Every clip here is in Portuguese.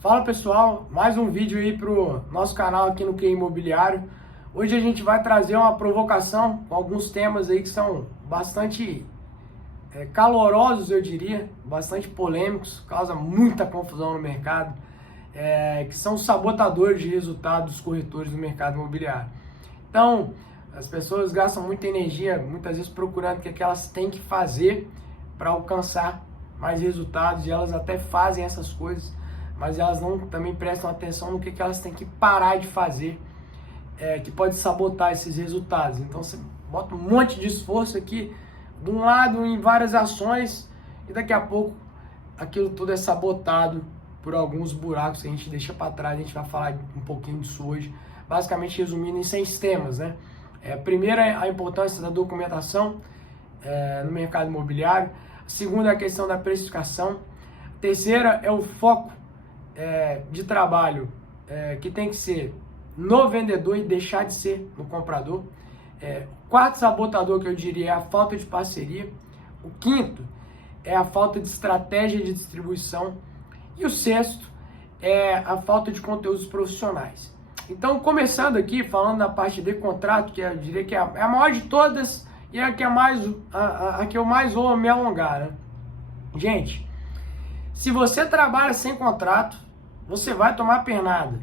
Fala pessoal, mais um vídeo aí pro nosso canal aqui no QI Imobiliário. Hoje a gente vai trazer uma provocação com alguns temas aí que são bastante calorosos, eu diria, bastante polêmicos, causa muita confusão no mercado, que são os sabotadores de resultados dos corretores do mercado imobiliário. Então, as pessoas gastam muita energia, muitas vezes procurando o que elas têm que fazer para alcançar mais resultados, e elas até fazem essas coisas, mas elas não também prestam atenção no que elas têm que parar de fazer, que pode sabotar esses resultados. Então você bota um monte de esforço aqui, de um lado, em várias ações, e daqui a pouco aquilo tudo é sabotado por alguns buracos que a gente deixa para trás. A gente vai falar um pouquinho disso hoje, basicamente resumindo em 6 temas, né? Primeiro é a importância da documentação no mercado imobiliário. A segunda é a questão da precificação. A terceira é o foco de trabalho que tem que ser no vendedor e deixar de ser no comprador. Quarto sabotador que eu diria é a falta de parceria. O quinto é a falta de estratégia de distribuição. E o sexto é a falta de conteúdos profissionais. Então, começando aqui, falando da parte de contrato, que eu diria que é a maior de todas e a que eu mais vou me alongar, né? Gente, se você trabalha sem contrato, você vai tomar pernada.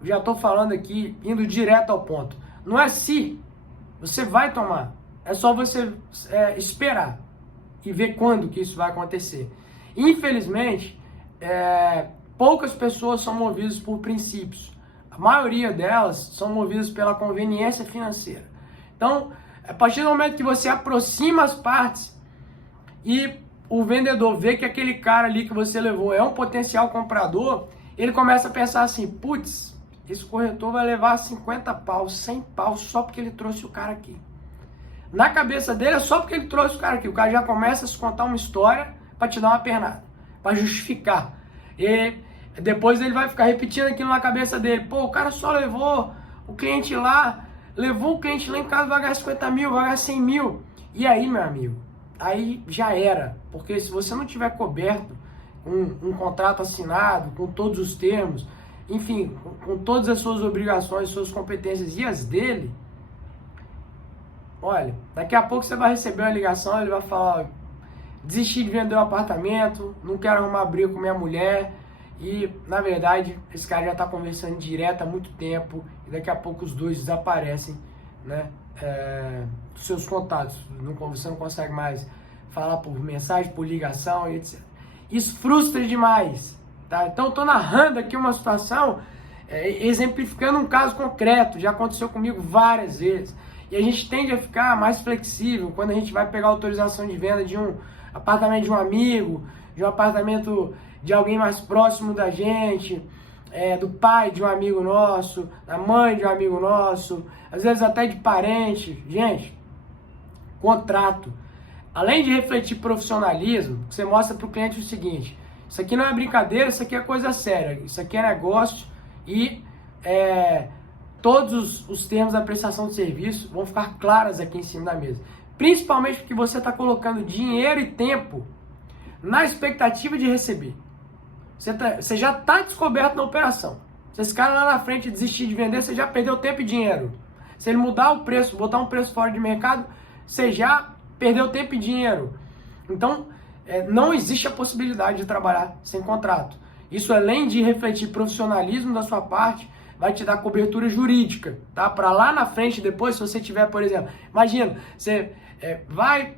Eu já estou falando aqui, indo direto ao ponto. Não é se, você vai tomar. É só você esperar e ver quando que isso vai acontecer. Infelizmente, poucas pessoas são movidas por princípios. A maioria delas são movidas pela conveniência financeira. Então, a partir do momento que você aproxima as partes e o vendedor vê que aquele cara ali que você levou é um potencial comprador, ele começa a pensar assim: putz, esse corretor vai levar 50 pau, 100 pau só porque ele trouxe o cara aqui. Na cabeça dele é só porque ele trouxe o cara aqui. O cara já começa a se contar uma história para te dar uma pernada, para justificar. E depois ele vai ficar repetindo aquilo na cabeça dele: pô, o cara só levou o cliente lá, em casa, vai ganhar 50 mil, vai ganhar 100 mil. E aí, meu amigo, aí já era. Porque se você não tiver coberto um contrato assinado, com todos os termos, enfim, com todas as suas obrigações, suas competências e as dele, olha, daqui a pouco você vai receber uma ligação, ele vai falar: desisti de vender o apartamento, não quero arrumar briga com minha mulher. E, na verdade, esse cara já está conversando direto há muito tempo, e daqui a pouco os dois desaparecem, né, dos seus contatos. Você não consegue mais falar por mensagem, por ligação e etc. Isso frustra demais, tá? Então, eu estou narrando aqui uma situação, exemplificando um caso concreto, já aconteceu comigo várias vezes. E a gente tende a ficar mais flexível quando a gente vai pegar autorização de venda de um apartamento de um amigo, de um apartamento de alguém mais próximo da gente, do pai de um amigo nosso, da mãe de um amigo nosso, às vezes até de parente. Gente, contrato, além de refletir profissionalismo, você mostra para o cliente o seguinte: isso aqui não é brincadeira, isso aqui é coisa séria, isso aqui é negócio, e todos os termos da prestação de serviço vão ficar claras aqui em cima da mesa. Principalmente porque você está colocando dinheiro e tempo na expectativa de receber. Você já está descoberto na operação. Se esse cara lá na frente desistir de vender, você já perdeu tempo e dinheiro. Se ele mudar o preço, botar um preço fora de mercado, você já perdeu tempo e dinheiro. Então, não existe a possibilidade de trabalhar sem contrato. Isso, além de refletir profissionalismo da sua parte, vai te dar cobertura jurídica, tá? Para lá na frente, depois, se você tiver, por exemplo, imagina, você vai,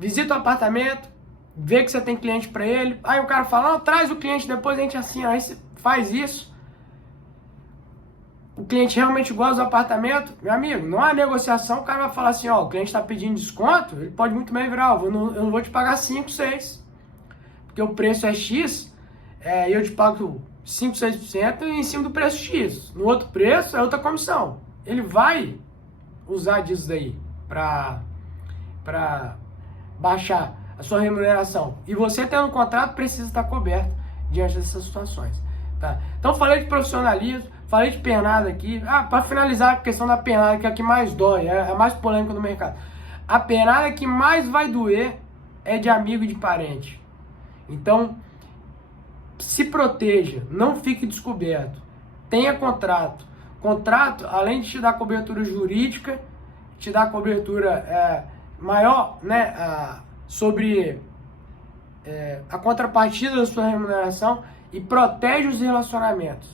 visita o apartamento, vê que você tem cliente para ele, aí o cara fala: não, traz o cliente, depois a gente assina. Aí você faz isso, o cliente realmente gosta do apartamento, meu amigo, não há negociação. O cara vai falar assim: ó, o cliente está pedindo desconto, ele pode muito bem virar: eu não vou te pagar 5, 6, porque o preço é X, e eu te pago 5, 6% em cima do preço X. No outro preço é outra comissão. Ele vai usar disso daí para baixar a sua remuneração. E você, tendo um contrato, precisa estar coberto diante dessas situações, tá? Então, falei de profissionalismo, falei de pernada aqui. Para finalizar, a questão da pernada, que é a que mais dói, é a mais polêmica do mercado. A pernada que mais vai doer é de amigo e de parente. Então, se proteja, não fique descoberto, tenha contrato. Contrato, além de te dar cobertura jurídica, te dá cobertura maior, né, sobre a contrapartida da sua remuneração e protege os relacionamentos,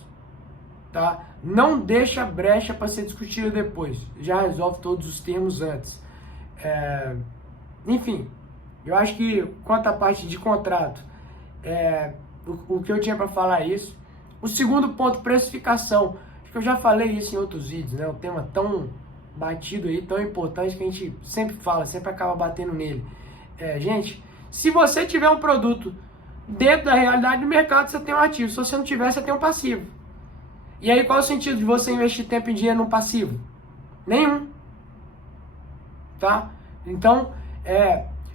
tá? Não deixa brecha para ser discutido depois, já resolve todos os termos antes. Enfim, eu acho que quanto à parte de contrato, o que eu tinha para falar é isso. O segundo ponto, precificação. Acho que eu já falei isso em outros vídeos, né? Um tema tão batido aí, tão importante que a gente sempre fala, sempre acaba batendo nele. Gente, se você tiver um produto dentro da realidade do mercado, você tem um ativo. Se você não tiver, você tem um passivo. E aí, qual é o sentido de você investir tempo e dinheiro no passivo? Nenhum. Tá? Então,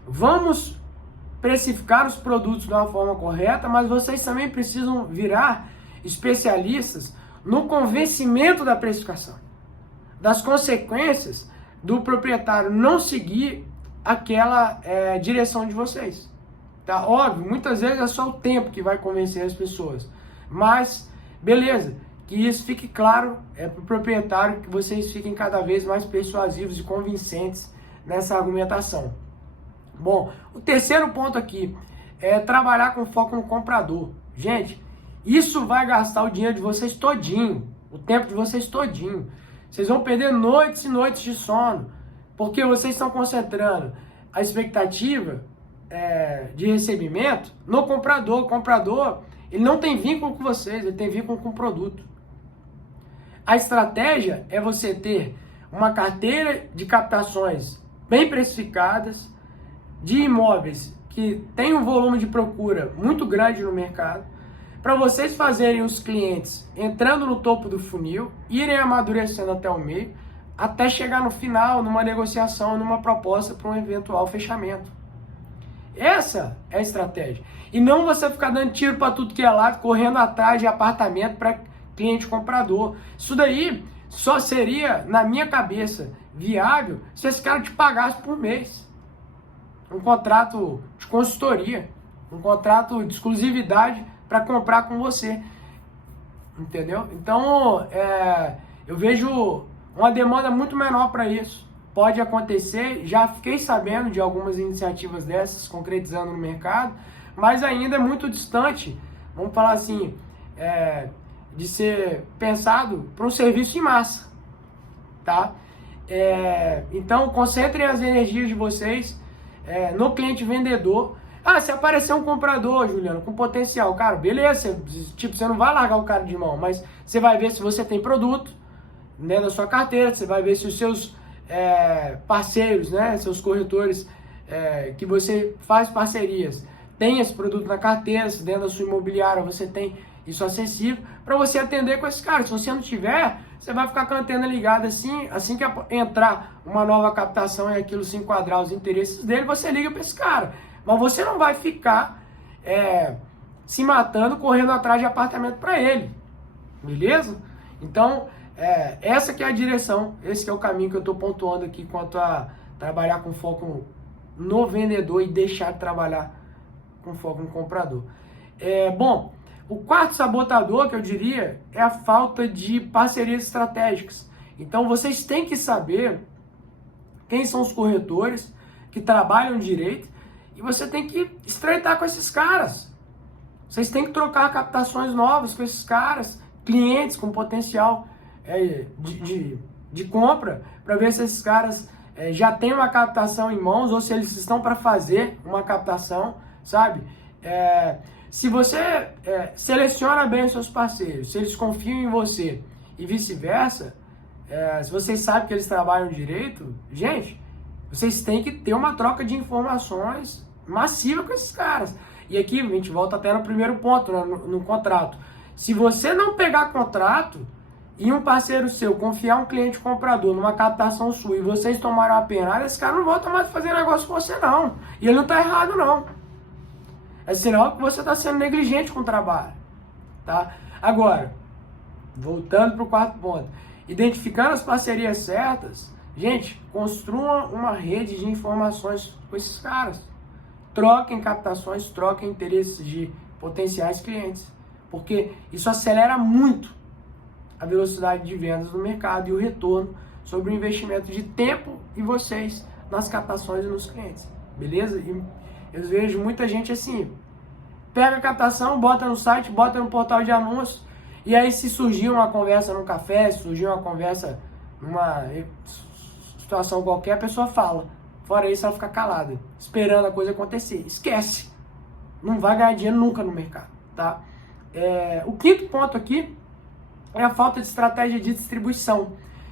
vamos precificar os produtos de uma forma correta, mas vocês também precisam virar especialistas no convencimento da precificação, das consequências do proprietário não seguir aquela direção de vocês. Tá? Óbvio, muitas vezes é só o tempo que vai convencer as pessoas, mas beleza, que isso fique claro para o proprietário, que vocês fiquem cada vez mais persuasivos e convincentes nessa argumentação. Bom, o terceiro ponto aqui é trabalhar com foco no comprador. Gente, isso vai gastar o dinheiro de vocês todinho, o tempo de vocês todinho. Vocês vão perder noites e noites de sono, porque vocês estão concentrando a expectativa de recebimento no comprador. O comprador, ele não tem vínculo com vocês, ele tem vínculo com o produto. A estratégia é você ter uma carteira de captações bem precificadas, de imóveis que tem um volume de procura muito grande no mercado, para vocês fazerem os clientes entrando no topo do funil, irem amadurecendo até o meio, até chegar no final, numa negociação, numa proposta para um eventual fechamento. Essa é a estratégia. E não você ficar dando tiro para tudo que é lado, correndo atrás de apartamento para cliente comprador. Isso daí só seria, na minha cabeça, viável se esse cara te pagasse por mês. Um contrato de consultoria, um contrato de exclusividade para comprar com você, entendeu? Então, eu vejo uma demanda muito menor para isso. Pode acontecer, já fiquei sabendo de algumas iniciativas dessas concretizando no mercado, mas ainda é muito distante, vamos falar assim, de ser pensado para um serviço em massa, tá? Então, concentrem as energias de vocês no cliente vendedor. Se aparecer um comprador, Juliano, com potencial, cara, beleza, você não vai largar o cara de mão, mas você vai ver se você tem produto, né, na sua carteira, você vai ver se os seus parceiros, né, seus corretores que você faz parcerias, tem esse produto na carteira, se dentro da sua imobiliária você tem isso acessível, para você atender com esse cara. Se você não tiver, você vai ficar com a antena ligada assim que entrar uma nova captação e aquilo se enquadrar os interesses dele, você liga para esse cara. Mas você não vai ficar se matando, correndo atrás de apartamento para ele, beleza? Então, essa que é a direção, esse que é o caminho que eu estou pontuando aqui quanto a trabalhar com foco no vendedor e deixar de trabalhar com foco no comprador. Bom, o quarto sabotador que eu diria é a falta de parcerias estratégicas. Então vocês têm que saber quem são os corretores que trabalham direito e você tem que estreitar com esses caras. Vocês têm que trocar captações novas com esses caras, clientes com potencial de compra, para ver se esses caras já têm uma captação em mãos ou se eles estão para fazer uma captação, sabe? Se você seleciona bem os seus parceiros, se eles confiam em você e vice-versa, se vocês sabem que eles trabalham direito, gente, vocês têm que ter uma troca de informações massiva com esses caras. E aqui a gente volta até no primeiro ponto, no contrato. Se você não pegar contrato e um parceiro seu confiar um cliente comprador numa captação sua e vocês tomaram a penada, esse cara não volta mais a fazer negócio com você não. E ele não está errado não. É sinal que você está sendo negligente com o trabalho, tá? Agora, voltando para o quarto ponto, identificando as parcerias certas, gente, construam uma rede de informações com esses caras. Troquem captações, troquem interesses de potenciais clientes, porque isso acelera muito a velocidade de vendas no mercado e o retorno sobre o investimento de tempo e vocês nas captações e nos clientes, beleza? E eu vejo muita gente assim, pega a captação, bota no site, bota no portal de anúncios, e aí se surgir uma conversa num café, se surgir uma conversa numa situação qualquer, a pessoa fala. Fora isso, ela fica calada, esperando a coisa acontecer. Esquece. Não vai ganhar dinheiro nunca no mercado, tá? O quinto ponto aqui é a falta de estratégia de distribuição.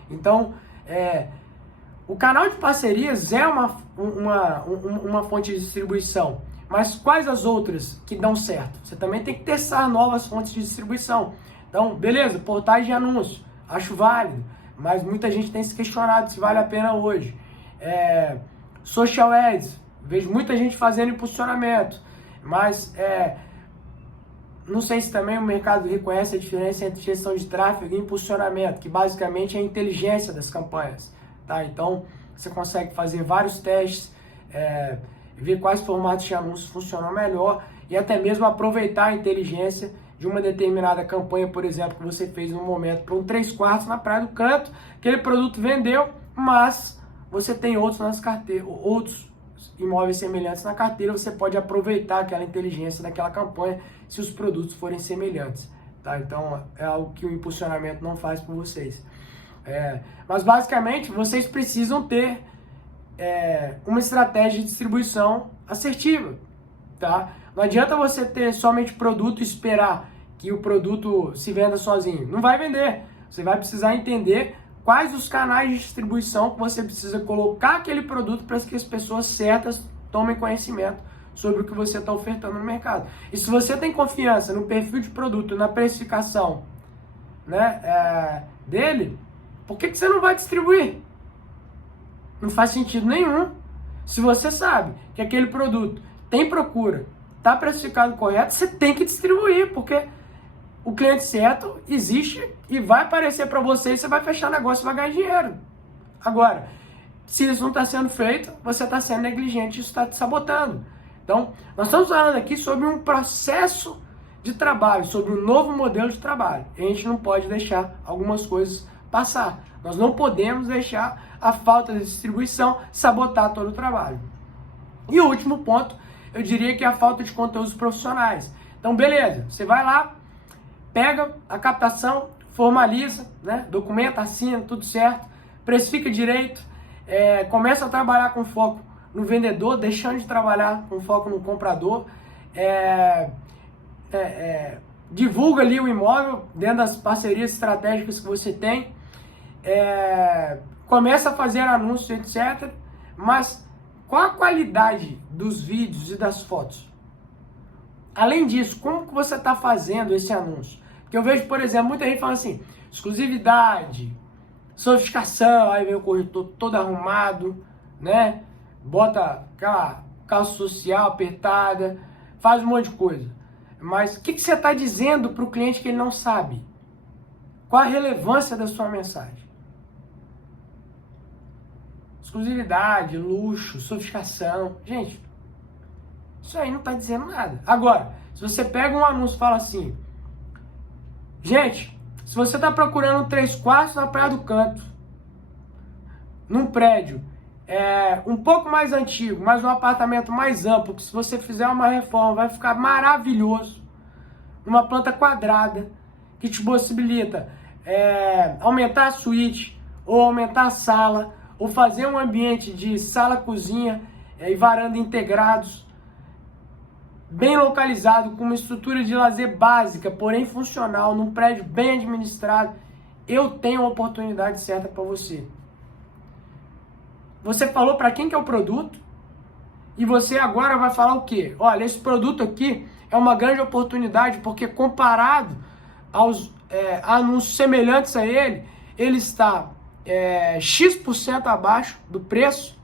Então, o canal de parcerias é uma fonte de distribuição, mas quais as outras que dão certo? Você também tem que testar novas fontes de distribuição. Então, beleza, portais de anúncio, acho válido, mas muita gente tem se questionado se vale a pena hoje. Social ads, vejo muita gente fazendo impulsionamento, mas não sei se também o mercado reconhece a diferença entre gestão de tráfego e impulsionamento, que basicamente é a inteligência das campanhas, tá? Então, você consegue fazer vários testes, ver quais formatos de anúncios funcionam melhor e até mesmo aproveitar a inteligência de uma determinada campanha, por exemplo, que você fez no momento para um 3/4 na Praia do Canto, aquele produto vendeu, mas você tem outros imóveis semelhantes na carteira, você pode aproveitar aquela inteligência daquela campanha se os produtos forem semelhantes, tá? Então é algo que o impulsionamento não faz por vocês. Mas basicamente vocês precisam ter uma estratégia de distribuição assertiva, tá? Não adianta você ter somente produto e esperar que o produto se venda sozinho. Não vai vender. Você vai precisar entender quais os canais de distribuição que você precisa colocar aquele produto para que as pessoas certas tomem conhecimento sobre o que você está ofertando no mercado. E se você tem confiança no perfil de produto, na precificação, né, dele, por que você não vai distribuir? Não faz sentido nenhum. Se você sabe que aquele produto tem procura, está precificado correto, você tem que distribuir, porque o cliente certo existe e vai aparecer para você e você vai fechar negócio e vai ganhar dinheiro. Agora, se isso não está sendo feito, você está sendo negligente e isso está te sabotando. Então, nós estamos falando aqui sobre um processo de trabalho, sobre um novo modelo de trabalho. E a gente não pode deixar algumas coisas passar. Nós não podemos deixar a falta de distribuição sabotar todo o trabalho. E o último ponto, eu diria que é a falta de conteúdos profissionais. Então, beleza, você vai lá, pega a captação, formaliza, né? Documenta, assina, tudo certo, precifica direito, começa a trabalhar com foco no vendedor, deixando de trabalhar com foco no comprador, divulga ali o imóvel dentro das parcerias estratégicas que você tem, começa a fazer anúncios, etc. Mas qual a qualidade dos vídeos e das fotos? Além disso, como que você está fazendo esse anúncio? Porque eu vejo, por exemplo, muita gente falando assim, exclusividade, sofisticação, aí vem o corretor todo arrumado, né? Bota aquela calça social apertada, faz um monte de coisa. Mas o que você está dizendo para o cliente que ele não sabe? Qual a relevância da sua mensagem? Exclusividade, luxo, sofisticação. Gente, isso aí não está dizendo nada. Agora, se você pega um anúncio e fala assim, gente, se você está procurando um 3/4 na Praia do Canto, num prédio um pouco mais antigo, mas um apartamento mais amplo, que se você fizer uma reforma vai ficar maravilhoso, uma planta quadrada, que te possibilita aumentar a suíte, ou aumentar a sala, ou fazer um ambiente de sala, cozinha e varanda integrados, bem localizado, com uma estrutura de lazer básica, porém funcional, num prédio bem administrado, eu tenho a oportunidade certa para você. Você falou para quem que é o produto e você agora vai falar o quê? Olha, esse produto aqui é uma grande oportunidade porque comparado aos anúncios semelhantes a ele, ele está X% abaixo do preço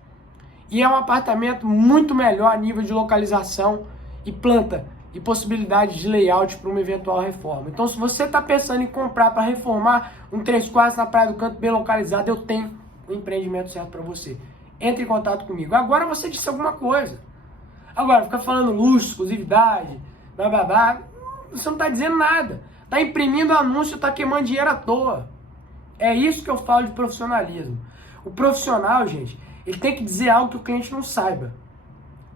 e é um apartamento muito melhor a nível de localização e planta e possibilidade de layout para uma eventual reforma. Então, se você está pensando em comprar para reformar um 3/4 na Praia do Canto bem localizado, eu tenho o empreendimento certo para você. Entre em contato comigo. Agora você disse alguma coisa. Agora, ficar falando luxo, exclusividade, blá blá blá. Você não está dizendo nada. Está imprimindo anúncio, está queimando dinheiro à toa. É isso que eu falo de profissionalismo. O profissional, gente, ele tem que dizer algo que o cliente não saiba.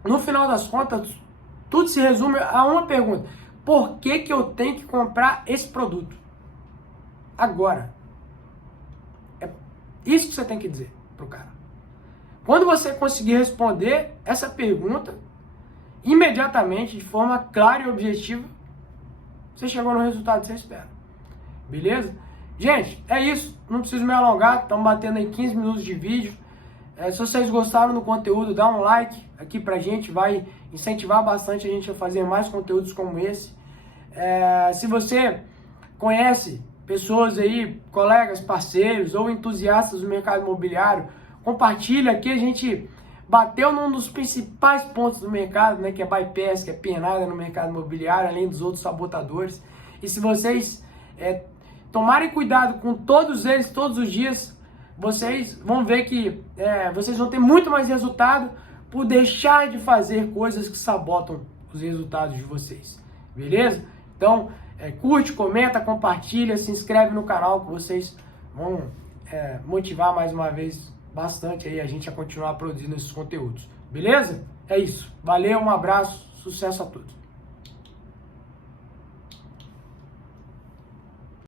No final das contas, tudo se resume a uma pergunta. Por que que eu tenho que comprar esse produto? Agora. É isso que você tem que dizer pro cara. Quando você conseguir responder essa pergunta, imediatamente, de forma clara e objetiva, você chegou no resultado que você espera. Beleza? Gente, é isso. Não preciso me alongar. Estamos batendo aí 15 minutos de vídeo. Se vocês gostaram do conteúdo, dá um like aqui pra gente. Vai incentivar bastante a gente a fazer mais conteúdos como esse. Se você conhece pessoas aí, colegas, parceiros ou entusiastas do mercado imobiliário, compartilha aqui. A gente bateu num dos principais pontos do mercado, né, que é bypass, que é pernada no mercado imobiliário, além dos outros sabotadores. E se vocês tomarem cuidado com todos eles, todos os dias, vocês vão ver que vocês vão ter muito mais resultado por deixar de fazer coisas que sabotam os resultados de vocês. Beleza? Então, curte, comenta, compartilha, se inscreve no canal que vocês vão motivar mais uma vez bastante aí a gente a continuar produzindo esses conteúdos. Beleza? É isso. Valeu, um abraço, sucesso a todos.